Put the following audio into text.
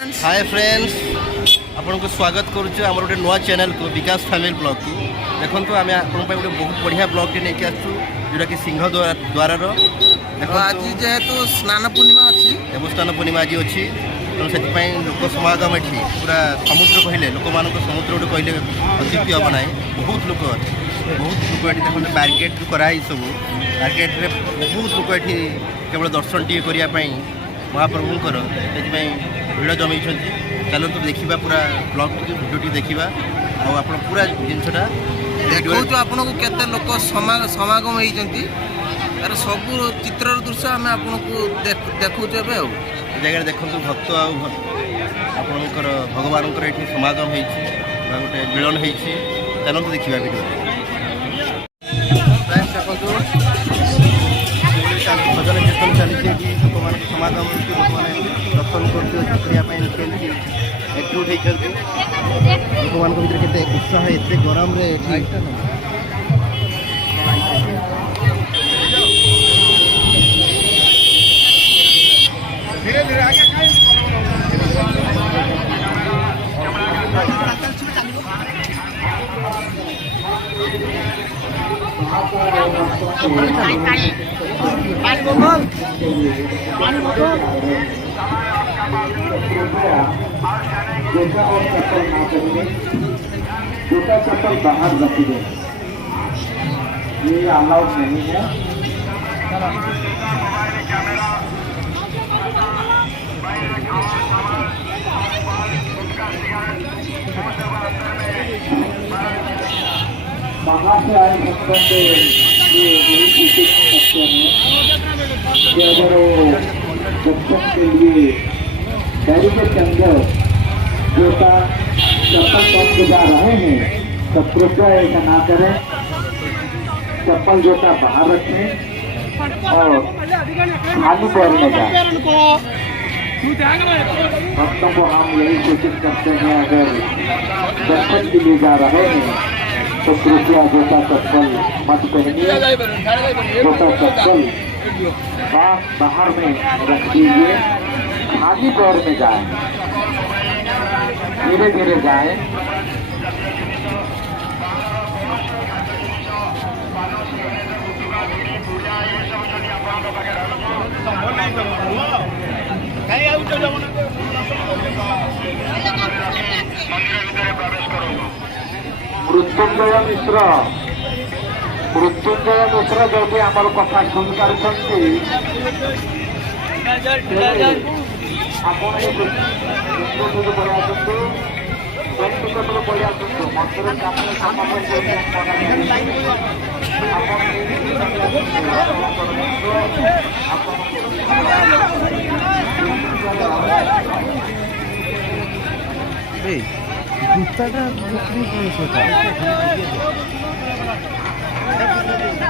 Hi friends आपन को स्वागत करुछु हमर गोटे नवा चैनल को विकास फैमिली ब्लॉग को देखो तो आम आप गोटे बहुत बढ़िया ब्लॉग टे नहीं आसु जोटा कि सिंह द्वार देखो आज जेहेतु स्नान पूर्णिमा अच्छी देवस्थान पूर्णिमा आज अच्छी तेणु से लोक समागम ये पूरा समुद्र कहले लोक मान समुद्र गोटे कहले अत्युक्ति हम ना बहुत लोक ये देखो बैरिकेड कराई सब बैरिकेड बहुत लोक ये केवल दर्शन टी करने महाप्रभुंर से भिड़ जमी चलते देखा पूरा ब्लॉग भिडियो देखा आप पूरा जिनसा देखो आपन को केते लोक समागम होती तार सब चित्र दृश्य आम आपको देखु जगह देखो भक्त आपणकर भगवान ये समागम गोटे मिलन होती चलते देखा भिडियो देखो भजन कीर्तन चलती लोक मान समागम लोक मैंने दर्शन करते एकजुट होती लोक मान भर के उत्साह एत गरम धीरे धीरे आगे जूता चप्पल बाहर रखी दे, ये अलाउड नहीं है। बाहर से आए भक्तों से ये नहीं पूछ सकते हैं कि अगर वो दर्शन के लिए बैरिकेड के अंदर जूता चप्पल पहन जा रहे हैं तो कृपया ऐसा ना करें, चप्पल जूता बाहर रखें और खाली पैर में जाए। भक्तों को हम यही सूचित करते हैं अगर दर्शन के लिए जा रहे हैं तो कृपया जूता चप्पल मत पहनिए, जूता चप्पल बाहर में रख दीजिए, खाली पैर में जाए, धीरे धीरे जाए। मृत्युंजय मिश्र जदि आमर कथा शुणी पार्टी ଆପଣ ଏ ମନ୍ଦିର ପଳେଇ ଆସନ୍ତୁ, ନିକଟରୁ ପଳେଇ ଆସନ୍ତୁ, ମନ୍ଦିର କାମରେ ସମାପନ जूता